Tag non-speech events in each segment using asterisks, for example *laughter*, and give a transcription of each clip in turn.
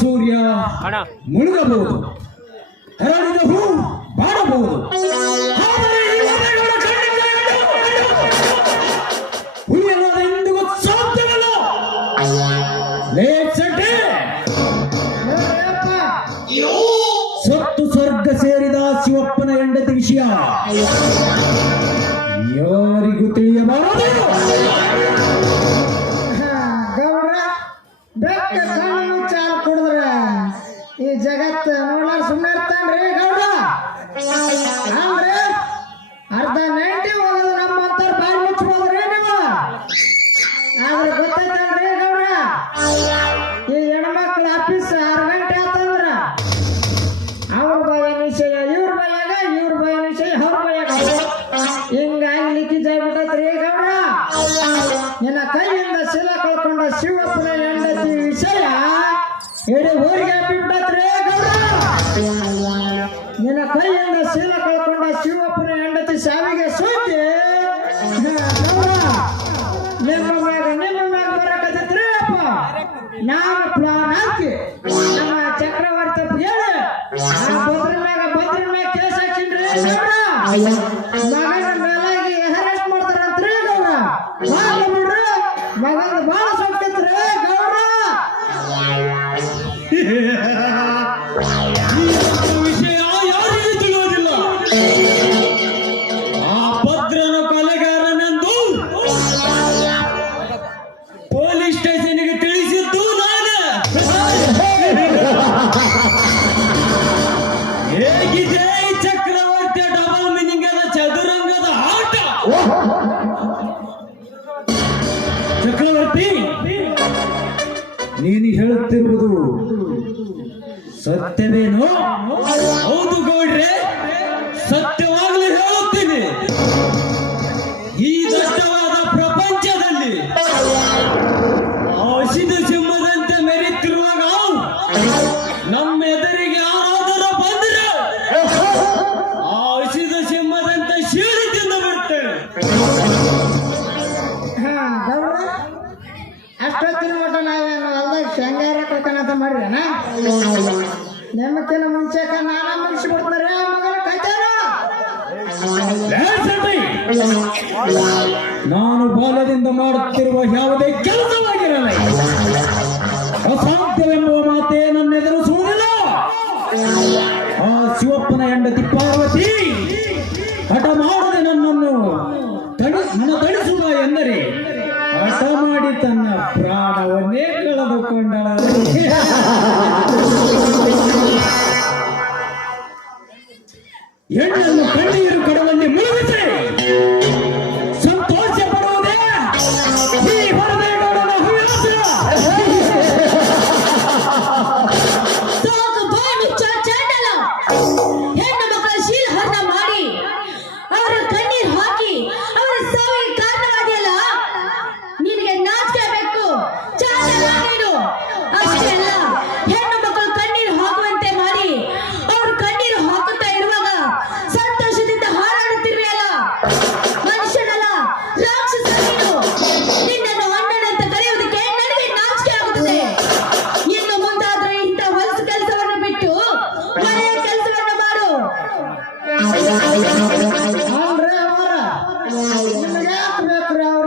ಸೂರ್ಯ ಮುಳುಗಬಹುದು. ಹರಡಿದ ಹೂ ಬಾಡಬಹುದು ಸತ್ತು ಸ್ವರ್ಗ ಸೇರಿದ ಶಿವಪ್ಪನ ಹೆಂಡತಿ ವಿಷಯ. ಯಾರಿಗೂ ತಿಳಿಯಬಾರ ನಿನ್ನ ಕೈಯಿಂದ ಶೀಲ ಕಳ್ಕೊಂಡ ಶಿವಸನ ಹೆಂಡತಿ ವಿಷಯ ಇಡೀ ಊರಿಗೆ ಬಿಟ್ಟತ್ರಿ ನಿನ್ನ ಕೈಯಿಂದ ಶೀಲ ಕಳ್ಕೊಂಡ ಶಿವಪ್ಪನ ಹೆಂಡತಿ ಸಾವಿಗೆ ಸೋತಿ. ನಿಮ್ಮ ಮ್ಯಾಗ ನಿಮ್ಮ ಮ್ಯಾಗ ಬರಕತ್ತಿತ್ರಿ ಅಪ್ಪ ನಾನು ಪ್ಲಾನ್ ಹಾಕಿ ನಮ್ಮ ಚಕ್ರವರ್ತಿ ಹೇಳಿ. ಭದ್ರ ಮ್ಯಾಗ ಭದ್ರ ಮ್ಯಾಗ ಕೇಸ್ ಹಾಕಿನ್ರಿ ಚಕ್ರವರ್ತಿ ನೀನು ಹೇಳುತ್ತಿರುವುದು ಸತ್ಯವೇನೋ? ನಾನು ಬಾಲದಿಂದ ಮಾಡುತ್ತಿರುವ ಯಾವುದೇ ಕೆಲಸವಾಗಿರಲ್ಲ ಅಸಾಧ್ಯವೆಂಬುವ ಮಾತೇ ನನ್ನ ಸೂರಿಲ್ಲ ಆ ಶಿವಪ್ಪನ ಹೆಂಡತಿ ಪಾರ್ವತಿ, ಹಠ ಮಾಡದೆ ನನ್ನನ್ನು ತಡಿಸುವ ಎಂದರೆ ಹಠ ಮಾಡಿ ತನ್ನ ಪ್ರಾಣವ ಸಂತೋಷದಿಂದ ಹಾರಾಡುತ್ತಿರುವೆ ಅಲ್ಲ ಮನುಷ್ಯನಲ್ಲ ರಾಕ್ಷಸ ನೀನು. ನಿನ್ನನ್ನು ಅಂತ ಕರೆಯುವುದಕ್ಕೆ ನನಗೆ ನಾಚಿಕೆ ಆಗುತ್ತೆ ಇನ್ನು ಮುಂದಾದ್ರೆ ಇಂಥ ಹೊಲಸು ಬಿಟ್ಟು ಮನೆಯ ಕೆಲಸವನ್ನು ಮಾಡು. ನಿಮಗೆ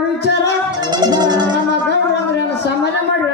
ವಿಚಾರ? ನಮ್ಮ ಮಾಡ್ರಿ.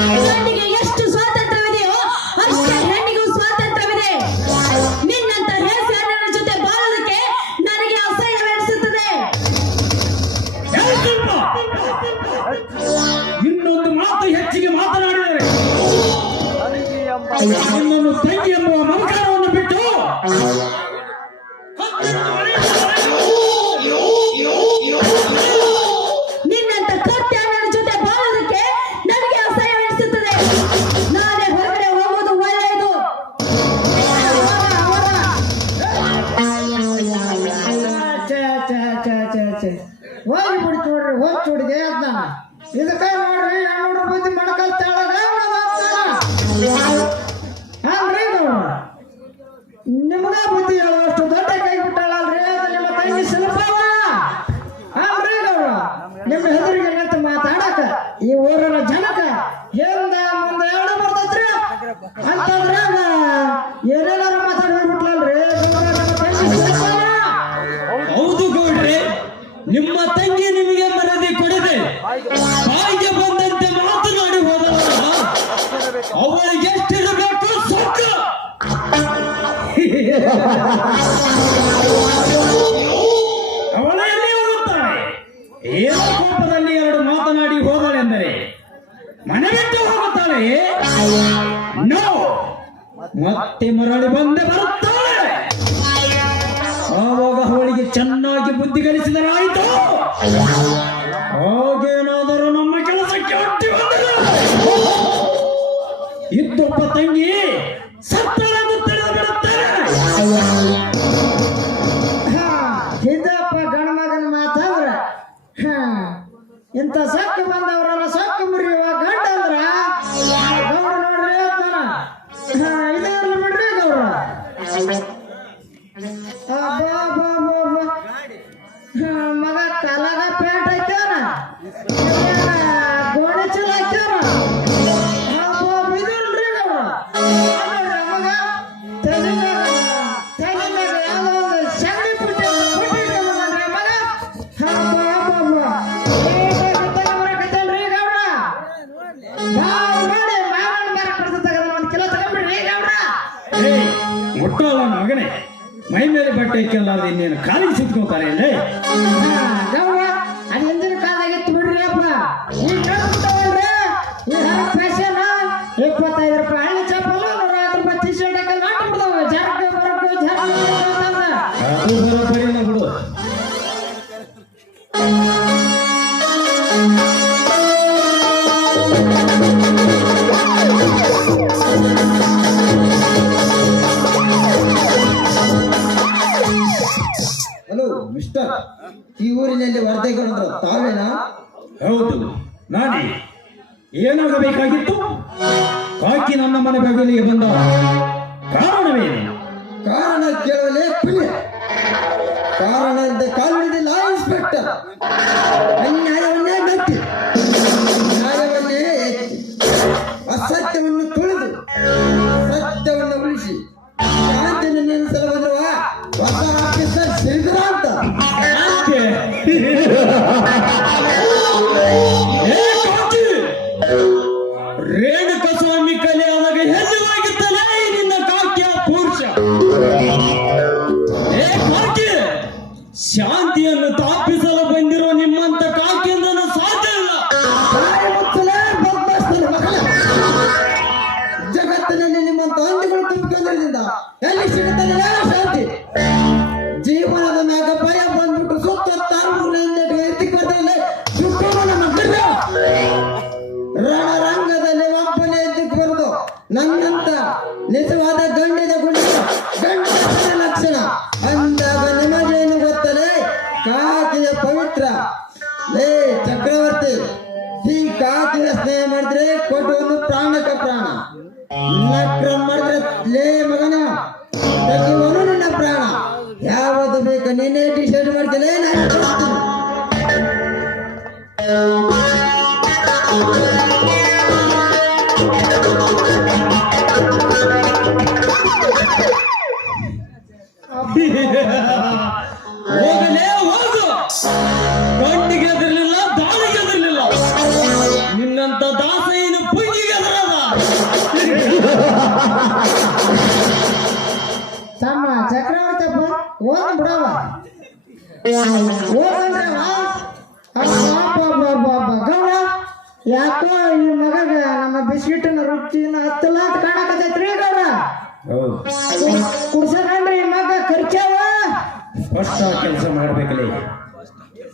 ನಿಮಗ ಬುದ್ಧಿ ಅಷ್ಟು ದೊಡ್ಡ ಕೈ ಬಿಟ್ಟಾಳಲ್ರಿ ಅದು ನಿಮ್ಮ ತಂಗಿ ಶಿಲ್ಪವ ಅಲ್ರಿ ಗೌಡ್ರ ನಿಮ್ಮ ಹೆದರಿಗೆ ನಿಂತು ಮಾತಾಡಕ, ಈ ಊರಿನ ಜನಕ ಹಿಂದ ಮುಂದೆ ಎರಡು ಬರ್ತೈತ್ರಿ. ಅಂತಂದ್ರೆ ಏನೇನಾರ ಮಾತಾಡಿ ಹೋಗ್ಬಿಟ್ಲಲ್ರಿ ನಮ್ಮ ಹೌದು ಗೌಡ್ರಿ, ನಿಮ್ಮ ತಂಗಿ ನಿಮಗೆ ಮರದಿ ಕೊಡದೆ. ಅವಳು ಎಲ್ಲಿ ಹೋಗುತ್ತಾಳೆ ಏನೋ ಕೋಪದಲ್ಲಿ ಎರಡು ಮಾತನಾಡಿ ಹೋದಳೆಂದರೆ ಮನೆ ಬಿಟ್ಟು ಹೋಗುತ್ತಾಳೆ? ನೋ ಮತ್ತೆ ಮರಳಿ ಬಂದೆ ಬರುತ್ತಾಳೆ. ಆವಾಗ ಅವಳಿಗೆ ಚೆನ್ನಾಗಿ ಬುದ್ಧಿ ಕಲಿಸಿದರಾಯಿತು. ಹಾಗೇನಾದರೂ ನಮ್ಮ ಕೆಲಸಕ್ಕೆ ಒಟ್ಟಿ ಬಂದರು ತಂಗಿ ಸತ್ತಳೆಂದು ತೆಗೆದು ಒಂದ್ ಕಿಲೋ ತಗೊಂಡ್ಬಿಡ್ರಿ ಗೌಡ ಏಯ್ ಮುಟ್ಟಲ್ಲ ಮಗನೇ ಮೈ ಮೇಲೆ ಬಟ್ಟೆ ಅದು ಇನ್ನೇನು ಕಾಲಿಗೆ ಸುತ್ಕೋತಾರೆ ಇಲ್ಲಿ ಗೌಡ ಅದು ಹಿಂದಿನ ಕಾಲದಾಗಿತ್ತು ಬಿಡ್ರಿ ಅಪ್ಪ ಈ ಊರಿನಲ್ಲಿ ವರದಿಗೊಂಡ್ರು ತಾವೇನಾ? ಹೌದು. ನಾನೇ. ಏನಾಗಬೇಕಾಗಿತ್ತು? ಕಾಕಿ ನನ್ನ ಮನೆ ಬಾಗಿಲಿಗೆ ಬಂದ ಕಾರಣವೇನು? ಕಾರಣ ಕೇಳಲೇ ಕಾರಣ ಕಾಲಿಡಿದಿಲ್ಲ ಇನ್ಸ್ಪೆಕ್ಟರ್. ಅನ್ಯಾಯವನ್ನೇ ಕೊಡುವನು ಪ್ರಾಣಕ ಪ್ರಾಣ ನಕ್ರ ಮಾಡಿದ್ರೆ ಲೇ ಮಗನ ತೆಗೆಯುವನು ನನ್ನ ಪ್ರಾಣ ಯಾವತ್ತು ಬೇಕ ನಿನ್ನೆ ಟಿ ಶರ್ಟ್ ಮಾಡ್ತಲೇ ನಾನು ಕೊಡ್ತೀನಿ. *laughs* *laughs* ಗೌಡ ಯಾಕೋ ಈ ಮಗಗ ನಮ್ಮ ಬಿಸ್ಕಿಟ್ನ ರುಚಿನ ಹತ್ತಲ್ಲ ಅಂತ ಕಾಣಕತ್ತೈತ್ರಿ ಗೌಡ ಕುಡ್ಸಕಂಡ್ರಿ ಈ ಮಗ ಖರ್ಚವ? ಸ್ಪಷ್ಟ ಕೆಲಸ ಮಾಡ್ಬೇಕಲ್ಲಿ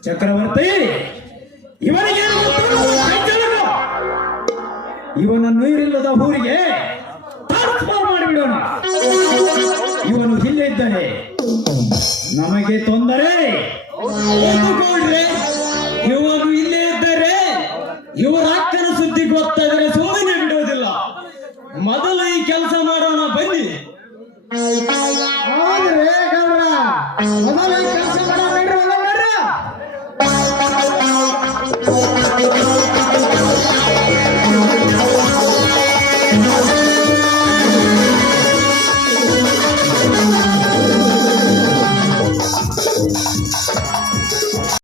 ಚಕ್ರವರ್ತಿ ಇವನಿಗೆ ಇವನ ನೀರಿಲ್ಲದ ಊರಿಗೆ ಟ್ರಾನ್ಸ್ಫರ್ ಮಾಡಿಬಿಡೋಣ. ಇವನು ಇಲ್ಲೇ ಇದ್ದಾನೆ. ನಮಗೆ ತೊಂದರೆ. ಕೂಡ್ರೆ ಇವರು ಇಲ್ಲೇ ಇದ್ದರೆ ಇವರ ಅಕ್ಕನ ಸುದ್ದಿ ಗೊತ್ತಾದರೆ ಸುಮ್ಮನೆ ಬಿಡುವುದಿಲ್ಲ ಮೊದಲು ಈ ಕೆಲಸ ಮಾಡೋಣ ಬನ್ನಿ. ಆದ್ರೆ